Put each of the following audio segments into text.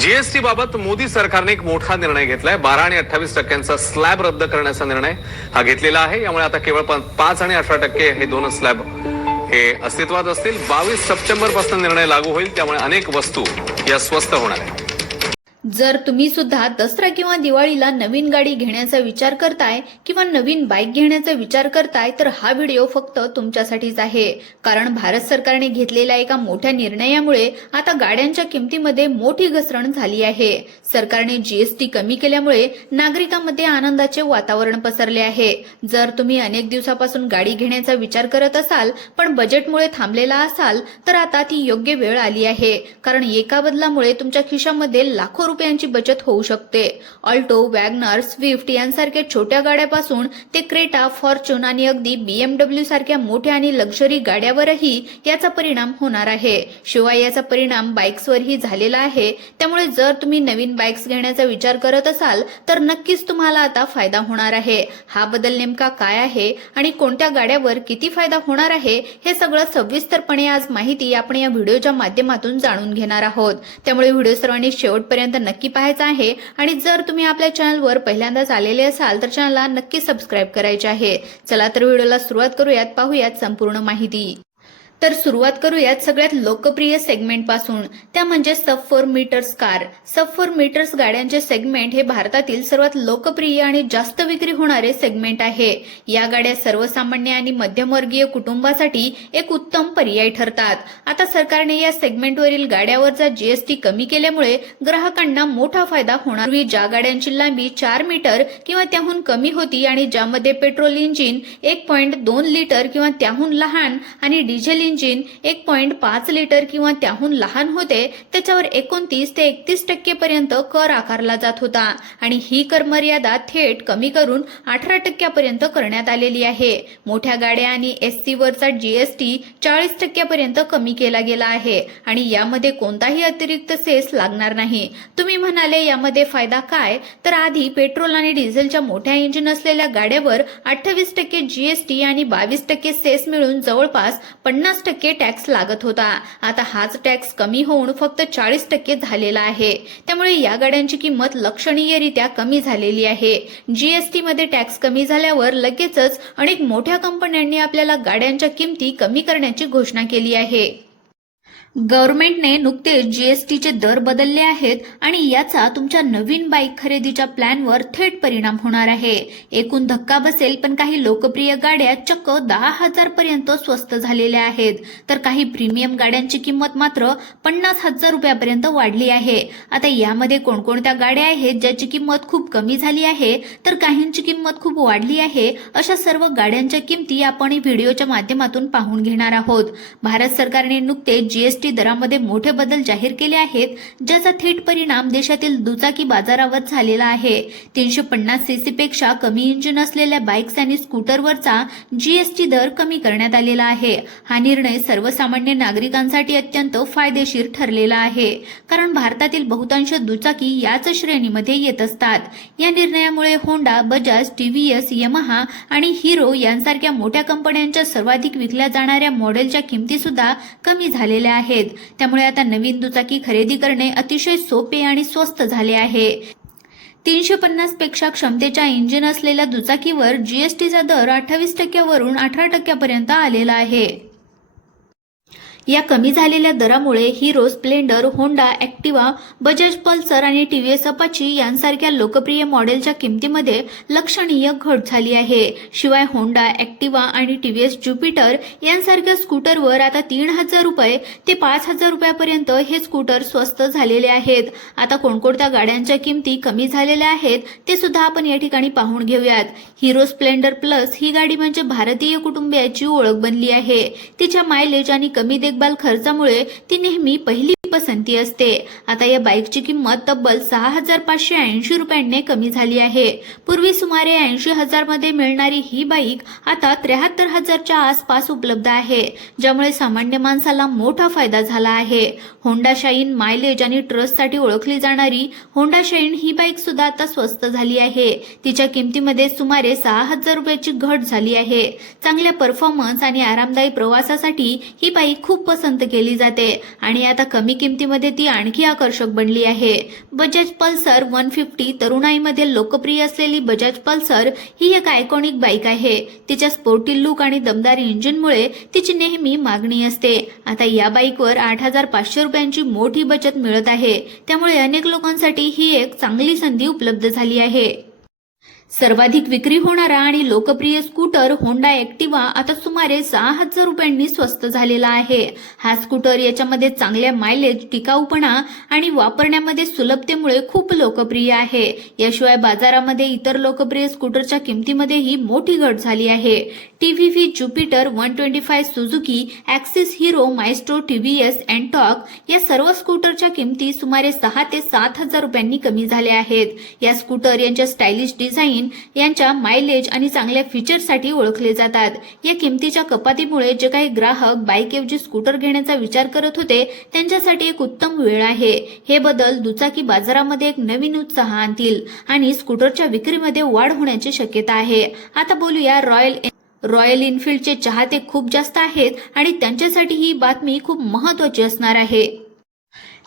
GST बाबत मोदी सरकारने एक मोठा निर्णय घेतलाय. बारा आणि अठ्ठावीस टक्क्यांचा स्लॅब रद्द करण्याचा निर्णय हा घेतलेला आहे. यामुळे आता केवळ पाच आणि अठरा टक्के हे दोन स्लॅब हे अस्तित्वात असतील. बावीस सप्टेंबरपासून निर्णय लागू होईल. त्यामुळे अनेक वस्तू या स्वस्त होणार आहेत. जर तुम्ही सुद्धा दसरा किंवा दिवाळीला नवीन गाडी घेण्याचा विचार करताय किंवा नवीन बाईक घेण्याचा विचार करताय तर हा व्हिडिओ फक्त तुमच्यासाठीच आहे. कारण भारत सरकारने घेतलेल्या एका मोठ्या निर्णयामुळे आता गाड्यांच्या किमतीमध्ये मोठी घसरण झाली आहे. सरकारने जीएसटी कमी केल्यामुळे नागरिकांमध्ये आनंदाचे वातावरण पसरले आहे. जर तुम्ही अनेक दिवसापासून गाडी घेण्याचा विचार करत असाल पण बजेटमुळे थांबलेला असाल तर आता ती योग्य वेळ आली आहे. कारण एका बदलामुळे तुमच्या खिशामध्ये लाखो रुपयांची बचत होऊ शकते. ऑल्टो वॅगनर स्विफ्ट यांसारख्या छोट्या गाड्यापासून ते क्रेटा फॉर्च्यून आणि अगदी बीएमडब्ल्यू सारख्या मोठ्या आणि लक्झरी गाड्यावरही याचा परिणाम होणार आहे. शिवाय याचा परिणाम बाईक्सवरही झालेला आहे. त्यामुळे जर तुम्ही नवीन बाईक्स घेण्याचा विचार करत असाल तर नक्कीच तुम्हाला आता फायदा होणार आहे. हा बदल नेमका काय आहे आणि कोणत्या गाड्यावर किती फायदा होणार आहे हे सगळं सविस्तरपणे आज माहिती आपण या व्हिडिओच्या माध्यमातून जाणून घेणार आहोत. त्यामुळे व्हिडिओ सर्वांनी शेवटपर्यंत नक्की पाहायचा आहे. आणि जर तुम्ही आपल्या चॅनलवर पहिल्यांदाच आलेले असाल तर चॅनलला नक्की सबस्क्राईब करायचे आहे. चला तर व्हिडिओला सुरुवात करूयात पाहूयात संपूर्ण माहिती. तर सुरुवात करूयात सगळ्यात लोकप्रिय सेगमेंटपासून. त्या म्हणजे sub four metres car sub four metres गाड्यांचे सेगमेंट हे भारतातील सर्वात लोकप्रिय आणि जास्त विक्री होणारे सेगमेंट आहे. या गाड्या सर्वसामान्य आणि मध्यमवर्गीय कुटुंबासाठी एक उत्तम पर्याय ठरतात. आता सरकारने या सेगमेंटवरील गाड्यावरचा जीएसटी कमी केल्यामुळे ग्राहकांना मोठा फायदा होणार. ज्या गाड्यांची लांबी चार मीटर किंवा त्याहून कमी होती आणि ज्यामध्ये पेट्रोल इंजिन एक पॉईंट दोन लिटर किंवा त्याहून लहान आणि डिझेल इंजिन एक पॉईंट पाच लिटर किंवा त्याहून लहान होते त्याच्यावर एकोणतीस ते एकतीस टक्के पर्यंत कर आकारला जात होता. आणि ही कर मर्यादा थेट कमी करून अठरा टक्क्यापर्यंत करण्यात आलेली आहे. मोठ्या गाड्या आणि एससी वरचा जीएसटी चाळीस टक्क्यापर्यंत कमी केला गेला आहे. आणि यामध्ये कोणताही अतिरिक्त सेस लागणार नाही. तुम्ही म्हणाले यामध्ये फायदा काय? तर आधी पेट्रोल आणि डिझेलच्या मोठ्या इंजिन असलेल्या गाड्यावर अठ्ठावीस टक्के जीएसटी आणि बावीस टक्के सेस मिळून जवळपास पन्नास टक्के टॅक्स लागत होता. आता हाच टॅक्स कमी होऊन फक्त चाळीस टक्के झालेला आहे. त्यामुळे या गाड्यांची किंमत लक्षणीयरित्या कमी झालेली आहे. जीएसटी मध्ये टॅक्स कमी झाल्यावर लगेचच अनेक मोठ्या कंपन्यांनी आपल्याला गाड्यांच्या किमती कमी करण्याची घोषणा केली आहे. गव्हर्नमेंटने नुकतेच जीएसटीचे दर बदलले आहेत आणि याचा तुमच्या नवीन बाईक खरेदीच्या प्लॅनवर थेट परिणाम होणार आहे. एकूण धक्का बसेल पण काही लोकप्रिय गाड्या चक्क दहा हजार पर्यंत स्वस्त झालेल्या आहेत. तर काही प्रीमियम गाड्यांची किंमत मात्र पन्नास हजार रुपयापर्यंत वाढली आहे. आता यामध्ये कोणकोणत्या गाड्या आहेत ज्याची किंमत खूप कमी झाली आहे तर काहींची किंमत खूप वाढली आहे अशा सर्व गाड्यांच्या किमती आपण व्हिडिओच्या माध्यमातून पाहून घेणार आहोत. भारत सरकारने नुकतेच जीएसटी दरामध्ये मोठे बदल जाहीर केले आहेत ज्याचा थेट परिणाम देशातील दुचाकी बाजारावर झालेला आहे. तीनशे पन्नास सीसी पेक्षा कमी इंजिन असलेल्या बाईक्स आणि स्कूटरवरचा जीएसटी दर कमी करण्यात आलेला आहे. हा निर्णय सर्वसामान्य नागरिकांसाठी अत्यंत फायदेशीर ठरलेला आहे. कारण भारतातील बहुतांश दुचाकी याच श्रेणीमध्ये येत असतात. या निर्णयामुळे होंडा बजाज टीव्हीएस यमहा आणि हिरो यांसारख्या मोठ्या कंपन्यांच्या सर्वाधिक विकल्या जाणाऱ्या मॉडेलच्या किमती सुद्धा कमी झालेल्या आहेत. त्यामुळे आता नवीन दुचाकी खरेदी करणे अतिशय सोपे आणि स्वस्त झाले आहे. तीनशे पन्नासपेक्षा क्षमतेच्या इंजिन असलेल्या दुचाकीवर जीएसटीचा दर अठ्ठावीस टक्क्यावरून अठरा टक्क्यापर्यंत आलेला आहे. या कमी झालेल्या दरामुळे Hero Splendor Honda Activa Bajaj Pulsar आणि टी व्ही एस अपाची यांसारख्या लोकप्रिय मॉडेलच्या किमतीमध्ये लक्षणीय घट झाली आहे. शिवाय होंडा ऍक्टिवा आणि टी व्ही एस ज्युपिटर यांसारख्या स्कूटरवर आता तीन हजार रुपये ते पाच हजार रुपयापर्यंत हे स्कूटर स्वस्त झालेले आहेत. आता कोणकोणत्या गाड्यांच्या किमती कमी झालेल्या आहेत ते सुद्धा आपण या ठिकाणी पाहून घेऊयात. हिरो स्प्लेंडर प्लस ही गाडी म्हणजे भारतीय कुटुंबियाची ओळख बनली आहे. तिच्या मायलेज आणि कमी देख देखभाल खर्चामुळे ती नेहमी पहिली पसंती असते. आता या बाईकची किंमत तब्बल सहा हजार पाचशे ऐंशी रुपयांनी कमी झाली आहे. पूर्वी सुमारे ऐंशी हजारमध्ये मिळणारी ही बाईक आता त्र्याहत्तर हजारच्या आसपास उपलब्ध आहे ज्यामुळे सामान्य माणसाला मोठा फायदा झाला आहे. होंडा शाईन मायलेज आणि ट्रस्टसाठी ओळखली जाणारी होंडा शाईन ही बाईक सुद्धा आता स्वस्त झाली आहे. तिच्या किमतीमध्ये सुमारे सहा हजार रुपयाची घट झाली आहे. चांगल्या परफॉर्मन्स आणि आरामदायी प्रवासासाठी ही बाईक खूप खूप पसंत केली जाते. आणि आता कमी किमतीमध्ये ती आणखी आकर्षक बनली आहे. बजाज पल्सर वन फिफ्टी तरुणाईमध्ये लोकप्रिय असलेली बजाज पल्सर ही एक आयकॉनिक बाईक आहे. तिच्या स्पोर्टी लुक आणि दमदार इंजिनमुळे तिची नेहमी मागणी असते. आता या बाईकवर आठ हजार पाचशे रुपयांची मोठी बचत मिळत आहे. त्यामुळे अनेक लोकांसाठी ही एक चांगली संधी उपलब्ध झाली आहे. सर्वाधिक विक्री होणारा आणि लोकप्रिय स्कूटर होंडा ऍक्टिवा आता सुमारे सहा हजार रुपयांनी स्वस्त झालेला आहे. हा स्कूटर याच्यामध्ये चांगल्या मायलेज टिकाऊपणा आणि वापरण्यामध्ये सुलभतेमुळे खूप लोकप्रिय आहे. याशिवाय बाजारामध्ये इतर लोकप्रिय स्कूटरच्या किमतीमध्येही मोठी घट झाली आहे. TVS Jupiter one twenty five Suzuki Access Hero Maestro TVS Ntorq या सर्व स्कूटरच्या किमती सुमारे सहा ते सात हजार रुपयांनी कमी झाल्या आहेत. या स्कूटर यांच्या स्टायलिश डिझाईन यांच्या मायलेज आणि चांगल्या फीचरसाठी ओळखले जातात. या किमतीच्या कपातीमुळे जे काही ग्राहक बाईकऐवजी स्कूटर घेण्याचा विचार करत होते त्यांच्यासाठी एक उत्तम वेळ आहे. हे बदल दुचाकी बाजारामध्ये एक नवीन उत्साह आणतील आणि स्कूटरच्या विक्रीमध्ये वाढ होण्याची शक्यता आहे. आता बोलूया रॉयल रॉयल इनफिल्डचे चाहते खूप जास्त आहेत आणि त्यांच्यासाठी ही बातमी खूप महत्वाची असणार आहे.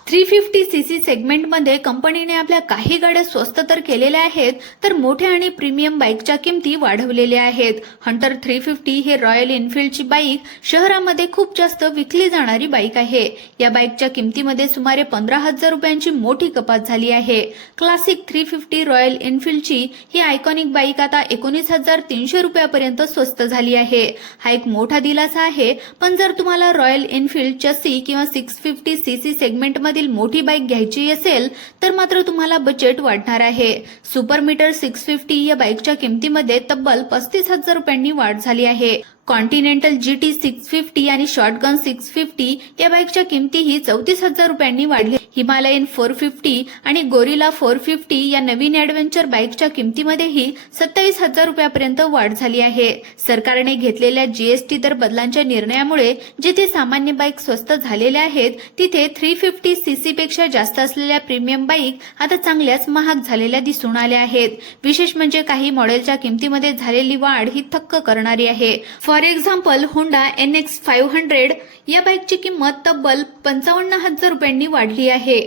थ्री फिफ्टी सी सी सेगमेंटमध्ये कंपनीने आपल्या काही गाड्या स्वस्त तर केलेल्या आहेत तर मोठ्या आणि प्रीमियम बाईकच्या किमती वाढवलेल्या आहेत. हंटर थ्री फिफ्टी हे रॉयल एनफिल्डची बाईक शहरामध्ये खूप जास्त विकली जाणारी बाईक आहे. या बाईकच्या किमतीमध्ये सुमारे पंधरा हजार रुपयांची मोठी कपात झाली आहे. क्लासिक थ्री फिफ्टी रॉयल एनफिल्डची ही आयकॉनिक बाईक आता एकोणीस हजार तीनशे रुपयापर्यंत स्वस्त झाली आहे. हा एक मोठा दिलासा आहे पण जर तुम्हाला रॉयल एनफिल्ड चसी किंवा सिक्स फिफ्टी सी सी सेगमेंटमध्ये मधील मोठी बाईक घ्यायची असेल तर मात्र तुम्हाला बजेट वाढणार आहे. सुपर मीटर सिक्स फिफ्टी या बाईकच्या किमतीमध्ये तब्बल पस्तीस हजार रुपयांनी वाढ झाली आहे. Continental G T six fifty आणि शॉटगन सिक्स फिफ्टी या बाईकच्या किमतीही चौतीस हजार रुपयांनी वाढली. हिमालयन फोर फिफ्टी आणि गोरिला फोर फिफ्टी या नवीन ॲडव्हेंचर बाईकच्या किमतीमध्येही सत्तावीस हजार रुपयापर्यंत वाढ झाली आहे. सरकारने घेतलेल्या जीएसटी दर बदलांच्या निर्णयामुळे जिथे सामान्य बाईक स्वस्त झालेल्या आहेत तिथे थ्री फिफ्टी सीसी पेक्षा जास्त असलेल्या प्रीमियम बाईक आता चांगल्याच महाग झालेल्या दिसून आल्या आहेत. विशेष म्हणजे काही मॉडेलच्या किमतीमध्ये झालेली वाढ ही थक्क करणारी आहे. For example Honda N X five hundred या बाईकची किंमत तब्बल पंचावन्न हजार रुपयांनी वाढली आहे.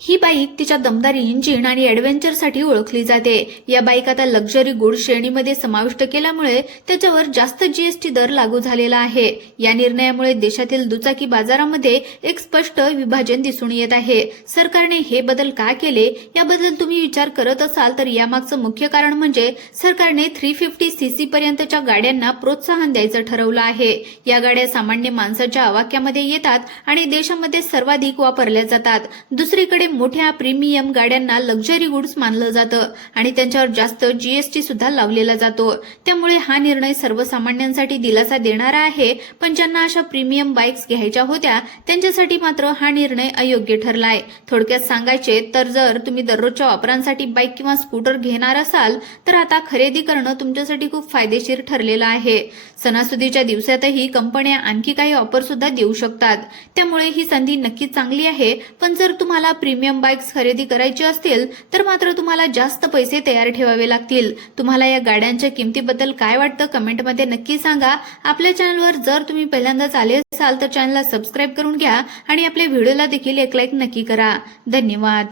ही बाईक तिच्या दमदार इंजिन आणि ॲडव्हेंचरसाठी ओळखली जाते. या बाईक आता लक्झरी गुड श्रेणीमध्ये समाविष्ट केल्यामुळे त्याच्यावर जास्त जीएसटी दर लागू झालेला आहे. या निर्णयामुळे देशातील दुचाकी बाजारामध्ये एक स्पष्ट विभाजन दिसून येत आहे. सरकारने हे बदल का केले? याबद्दल तुम्ही विचार करत असाल तर यामागचं मुख्य कारण म्हणजे सरकारने थ्री फिफ्टी सीसी पर्यंतच्या गाड्यांना प्रोत्साहन द्यायचं ठरवलं आहे. या गाड्या सामान्य माणसाच्या आवाक्यामध्ये येतात आणि देशामध्ये सर्वाधिक वापरल्या जातात. दुसरीकडे मोठ्या प्रीमियम गाड्यांना लक्झरी गुड्स मानलं जातं आणि त्यांच्यावर जास्त जीएसटी सुद्धा लावलेला जातो. त्यामुळे हा निर्णय सर्वसामान्यांसाठी दिलासा देणारा आहे पण ज्यांना अशा प्रीमियम बाईक्स घ्यायच्या होत्या त्यांच्यासाठी मात्र हा निर्णय अयोग्य ठरलाय. थोडक्यात सांगायचे तर जर तुम्ही दररोजच्या वापरांसाठी बाईक किंवा स्कूटर घेणार असाल तर आता खरेदी करणं तुमच्यासाठी खूप फायदेशीर ठरलेलं आहे. सणासुदीच्या दिवसातही कंपन्या आणखी काही ऑफर सुद्धा देऊ शकतात. त्यामुळे ही संधी नक्कीच चांगली आहे पण जर तुम्हाला प्रीमियम बाईक्स खरेदी करायची असतील तर मात्र तुम्हाला जास्त पैसे तयार ठेवावे लागतील. तुम्हाला या गाड्यांच्या किमतीबद्दल काय वाटतं कमेंटमध्ये नक्की सांगा. आपल्या चॅनलवर जर तुम्ही पहिल्यांदाच आले असाल तर चॅनलला सबस्क्राईब करून घ्या आणि आपल्या व्हिडिओला देखील एक लाईक नक्की करा. धन्यवाद.